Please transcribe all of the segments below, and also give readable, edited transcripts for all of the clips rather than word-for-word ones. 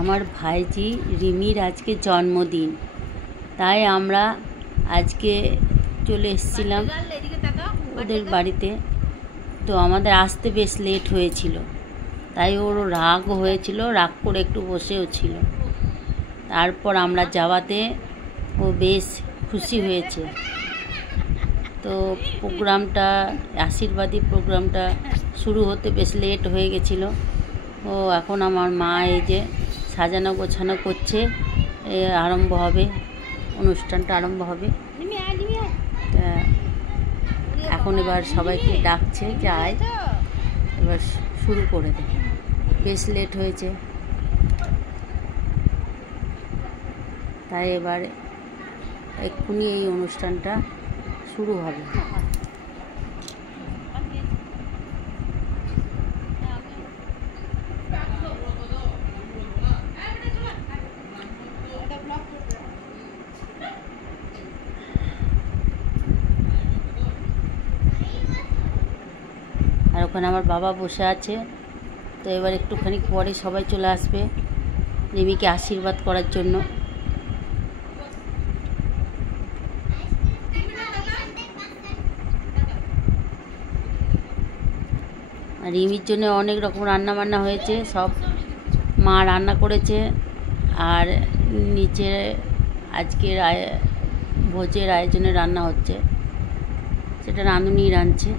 আমার ভাইজি রিমির আজকে জন্মদিন, তাই আমরা আজকে চলে এসেছিলাম ওদের বাড়িতে। তো আমাদের আসতে বেশ লেট হয়েছিল, তাই ওর রাগ হয়েছিল, রাগ করে একটু বসেও ছিল। তারপর আমরা যাওয়াতে ও বেশ খুশি হয়েছে। তো প্রোগ্রামটা, আশীর্বাদী প্রোগ্রামটা শুরু হতে বেশ লেট হয়ে গেছিলো। ও এখন আমার মা এই যে সাজানো গোছানো করছে, আরম্ভ হবে, অনুষ্ঠানটা আরম্ভ হবে। এখন এবার সবাইকে ডাকছে যে আয়, এবার শুরু করে দে, বেশ লেট হয়েছে। তাই এবার এক্ষুনি এই অনুষ্ঠানটা শুরু হবে। আর ওখানে আমার বাবা বসে আছে। তো এবার একটুখানি পরে সবাই চলে আসবে রিমিকে আশীর্বাদ করার জন্য। আর রিমির জন্য অনেক রকম রান্না বান্না হয়েছে, সব মা রান্না করেছে। আর নিচে আজকের ভোজের আয়োজনে রান্না হচ্ছে, সেটা রাঁধুনি রাঁধছে।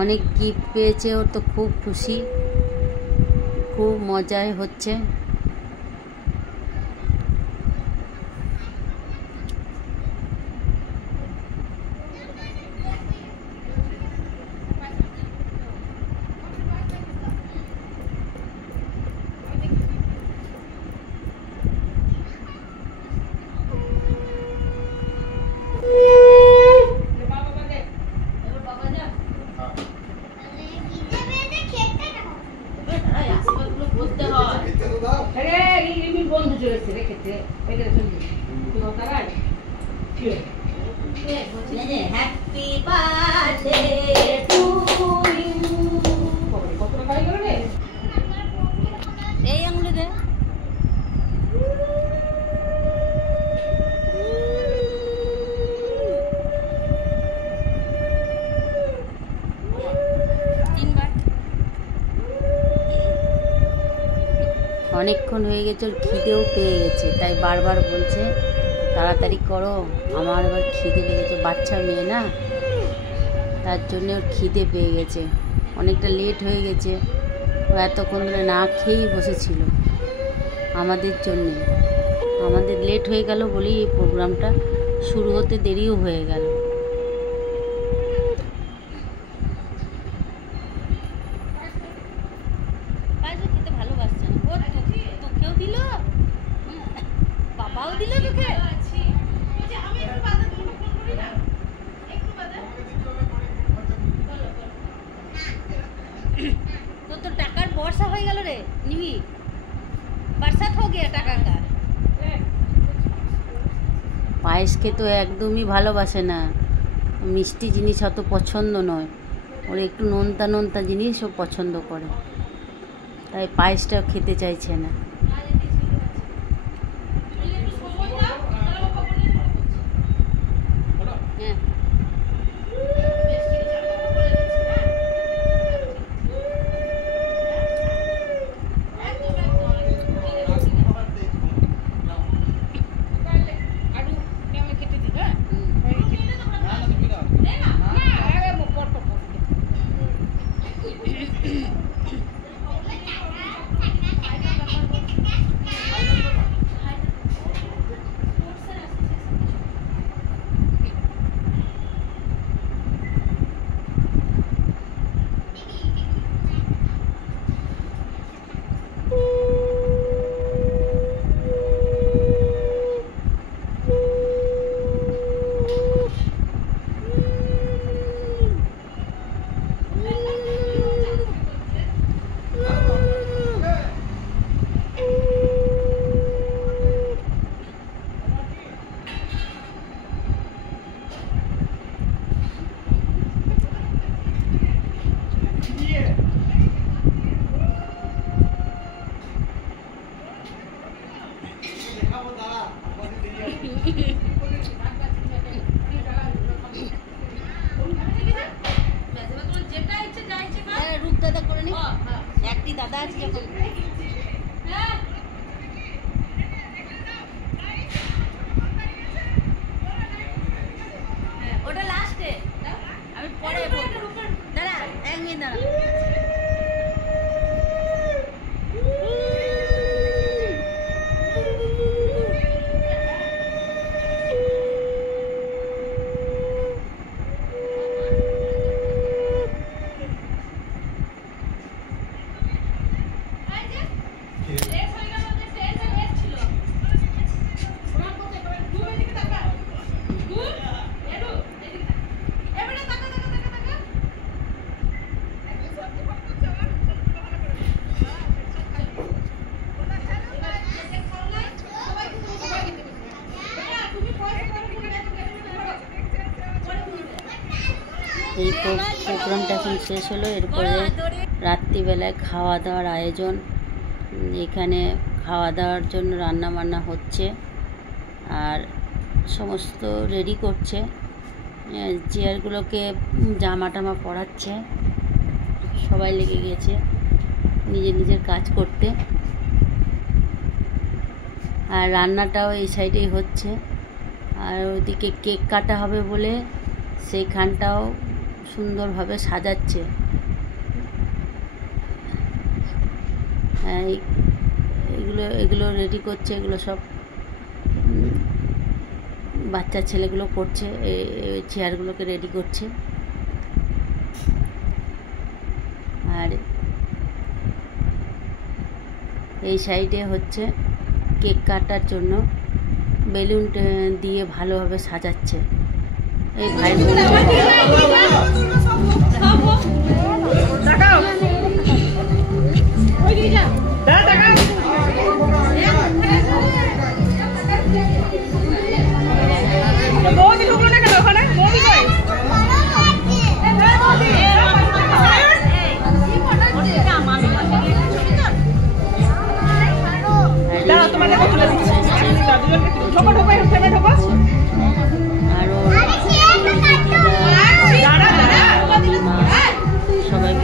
অনেক গিফট পেয়েছে, ওর তো খুব খুশি, খুব মজাই হচ্ছে। Happy birthday to you. এই আঙুলে দে। অনেকক্ষণ হয়ে গেছে, ওর খিদেও পেয়ে গেছে, তাই বারবার বলছে তাড়াতাড়ি করো, আমার আবার খিদে লেগেছে। বাচ্চা মেয়ে না, তার জন্য ওর খিদে পেয়ে গেছে, অনেকটা লেট হয়ে গেছে। ও এতক্ষণ ধরে না খেয়েই বসেছিল আমাদের জন্যে। আমাদের লেট হয়ে গেল বলেই এই প্রোগ্রামটা শুরু হতে দেরিও হয়ে গেল। খেতে ভালোবাসছে না, ও তোকেও দিল, বাবাও দিল তোকে। তোর তো টাকার বর্ষা হয়ে গেল রে, নিবি? বরসাত হো গিয়া টাকা কা। পায়েসকে তো একদমই ভালোবাসে না, মিষ্টি জিনিস অত পছন্দ নয় ওর, একটু নোনতা নোনতা জিনিস ও পছন্দ করে, তাই পায়েসটাও খেতে চাইছে না। রূপদাদা করে নি, একটি দাদা আছে যখন। ওটা লাস্টে, আমি পরে দাঁড়া, 1 মিনিট দাঁড়া। এই প্রোগ্রামটা এখন শেষ হলো, এরপরে রাত্রিবেলায় খাওয়া দাওয়ার আয়োজন। এখানে খাওয়া দাওয়ার জন্য রান্না বান্না হচ্ছে আর সমস্ত রেডি করছে, চেয়ারগুলোকে জামা টামা পরাচ্ছে, সবাই লেগে গেছে নিজের নিজের কাজ করতে। আর রান্নাটাও এই সাইডেই হচ্ছে, আর ওইদিকে কেক কাটা হবে বলে সেইখানটাও সুন্দরভাবে সাজাচ্ছে। হ্যাঁ, এগুলো রেডি করছে, এগুলো সব বাচ্চা ছেলেগুলো করছে, এই চেয়ারগুলোকে রেডি করছে। আর এই সাইডে হচ্ছে কেক কাটার জন্য বেলুন দিয়ে ভালোভাবে সাজাচ্ছে। এই ভাই সবাই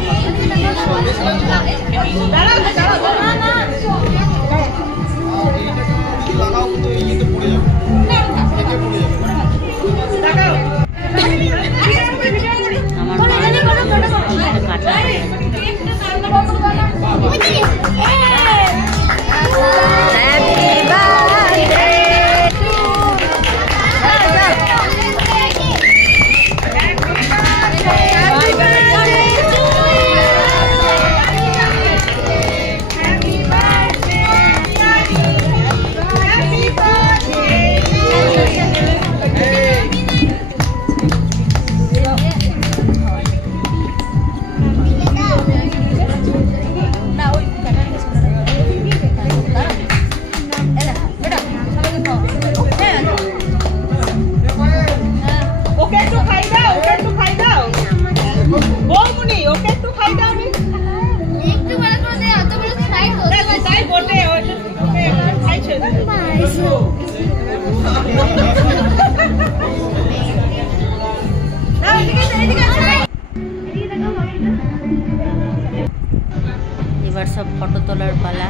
এবার সব ফটো তোলার পালা।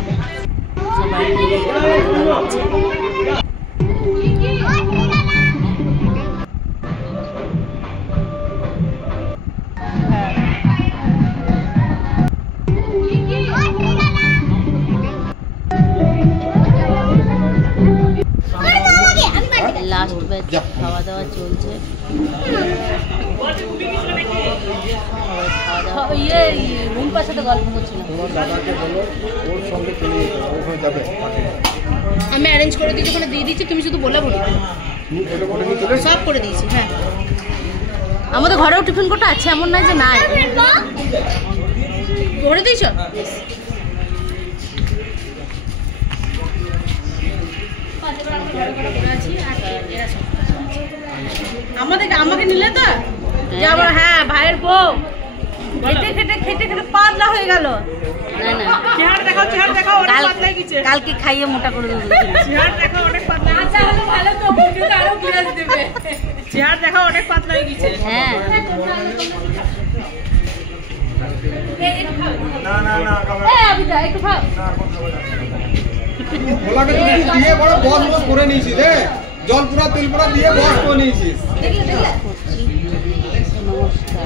সবাই লাস্ট ব্যাচ খাওয়া দাওয়া চলছে। রুম্পার সাথে গল্প করছিলাম। আমি অ্যারেঞ্জ করে দিয়েছি, ওখানে দিয়ে দিচ্ছি, তুমি শুধু বলে বলো। সব করে দিয়েছি। হ্যাঁ, আমাদের ঘরেও টিফিন কোটা আছে, এমন নয় যে নাই। করে দিয়েছ? আমাকে নিলে তো যাবো। হ্যাঁ, ভাইয়ের বউ খেটে পাতলা হয়ে গেল। কালকে খাইয়ে মোটা করে দেবো। হ্যাঁ, একটু খাও। জল পুরা তেল পুরা দিয়ে বস করে নিয়েছিস। নমস্কার।